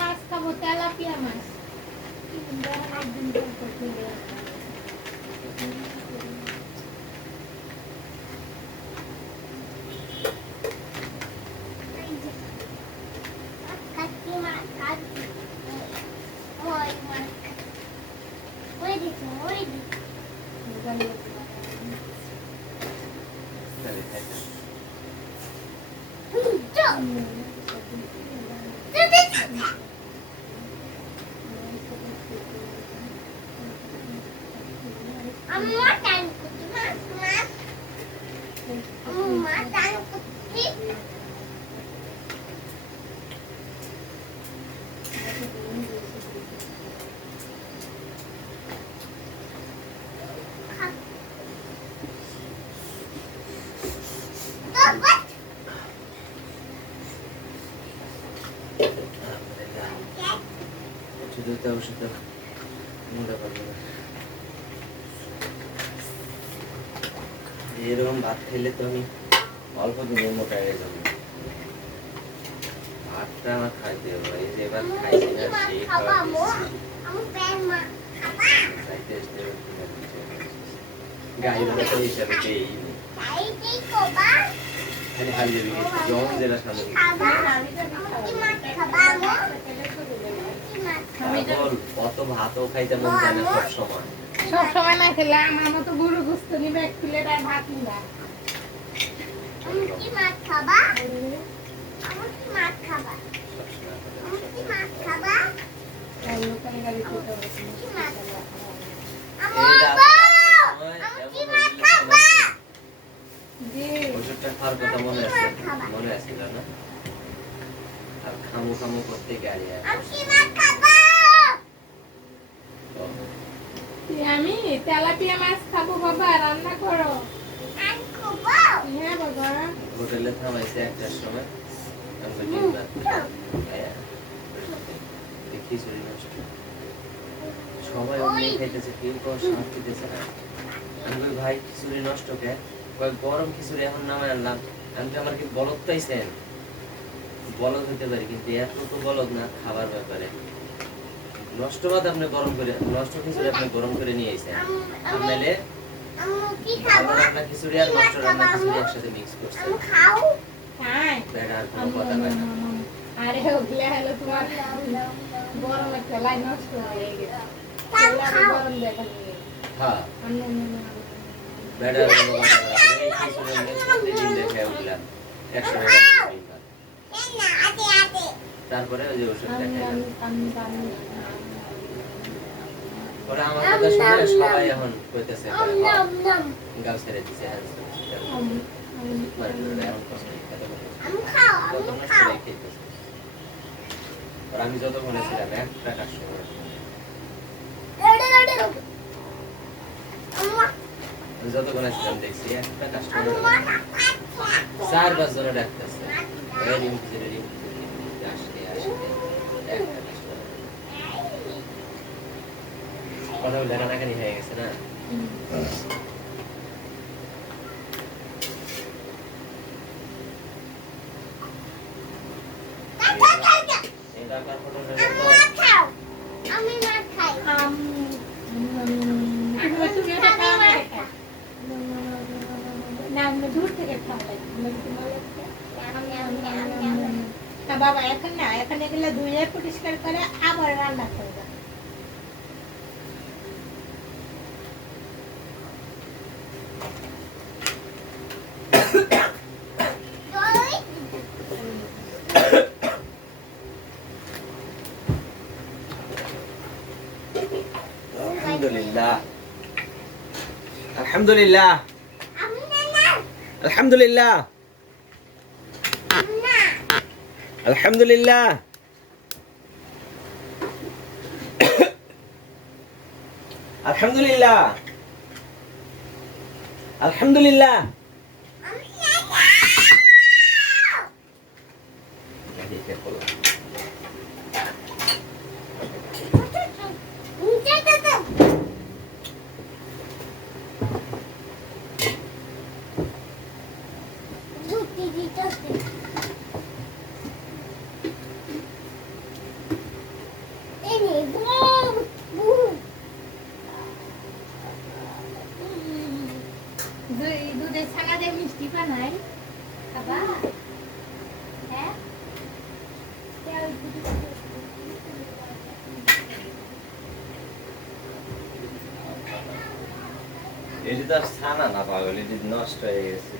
মাছ খাবো, তেলাপিয়া মাছ। এরকম ভাত খেলে তো আমি অল্প দিনের মোটা হয়ে যাবো। ভাতটা আমার খাইতে হবে, এই যে এবার খাইছি না সেই গাড়ি হিসাবে খালি হাল দেবে জম জেলা সামনে কত ভাতও খাইতে মন চায় না সব সময় না খেলে আমার মতো গরু গোস্ত নিবে এক প্লেট আর ভাত নিবা। ওষুধটা খাওয়ার কথা মনে আছিল না? আর খামু খামু করতে গাড়ি আমি তেলাপিয়া মাছ খাবো বাবা, রান্না করো। হ্যাঁ বাবা। হোটেলে থামাইছে একটার সময় খিচুড়ি নষ্ট, সবাই অমনি খাইতেছে, কেউ কেউ শান্তি দিতেছে না। আমি বলি ভাই খিচুড়ি নষ্ট কে? গরম খিচুড়ি এখন নামায় আনলাম। আমি আমার কি বলদ পাইছেন? বলদ হইতে পারি কিন্তু এত তো বলদ না খাবার ব্যাপারে। নষ্ট ভাত আপনি গরম করে, নষ্ট খিচুড়ি আপনি গরম করে নিয়ে এসেছেন, নাহলে ভালো রান্না খিচুড়ি আর নষ্ট রান্না খিচুড়ি একসাথে মিক্স করছেন। আর কোনো কথা হয় না। আরে ওগুলা হলো তোমার গরম একটা লাইন নষ্ট হয়ে গেছে। গরম দেখা নিয়ে হ্যাঁ বেটার কোনো কথা না। এই খিচুড়ি মিক্স করে দিন দেখে ওগুলা 100 টাকা। তারপরে ওই যে ওষুধটা খাইলাম। ওরা আমার কথা শুনে সবাই এখন কইতেছে গাও ছেড়ে দিছে। আমি যতক্ষণ ছিলাম একটা কাস্টমার যতক্ষণ ছিলাম দেখছি একটা কাস্টমার 4-5 জন ডাকতেছে কথা বলে রানাকানি হয়ে গেছে না। বাবা এখন না, এখন এগুলো ধুয়ে পরিষ্কার করে আবার রান্না করবে। আলহামদুলিল্লাহ আলহামদুলিল্লাহ আলহামদুলিল্লাহ আলহামদুলিল্লাহ আলহামদুলিল্লাহ আলহামদুলিল্লাহ এটি তো আর ছানা না পাগল, এটি নষ্ট হয়ে গেছে।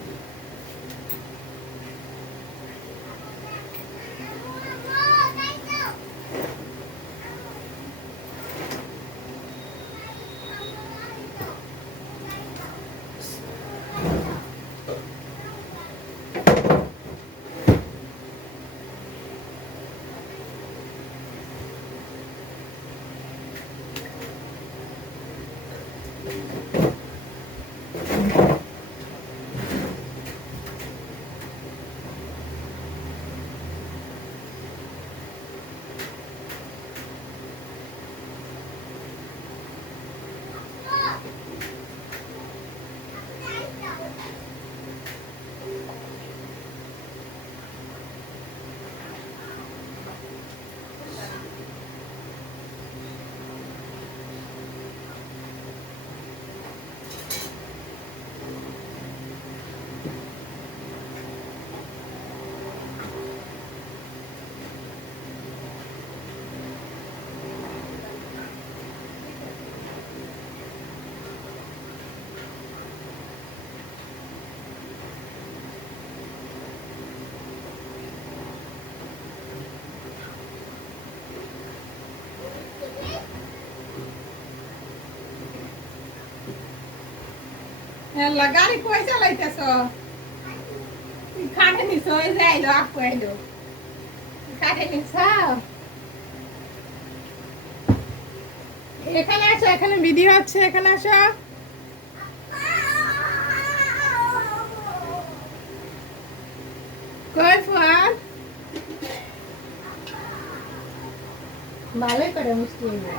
গাড়ি কই চালাইতেছ? খাটে নিছ? ওই যে আইলো, আপু আইলো। খাটে নিছ? এখানে আসো, এখানে ভিডিও হচ্ছে, এখানে আসো। কই ফুয়াদ? ভালোই করে মুশকিল না।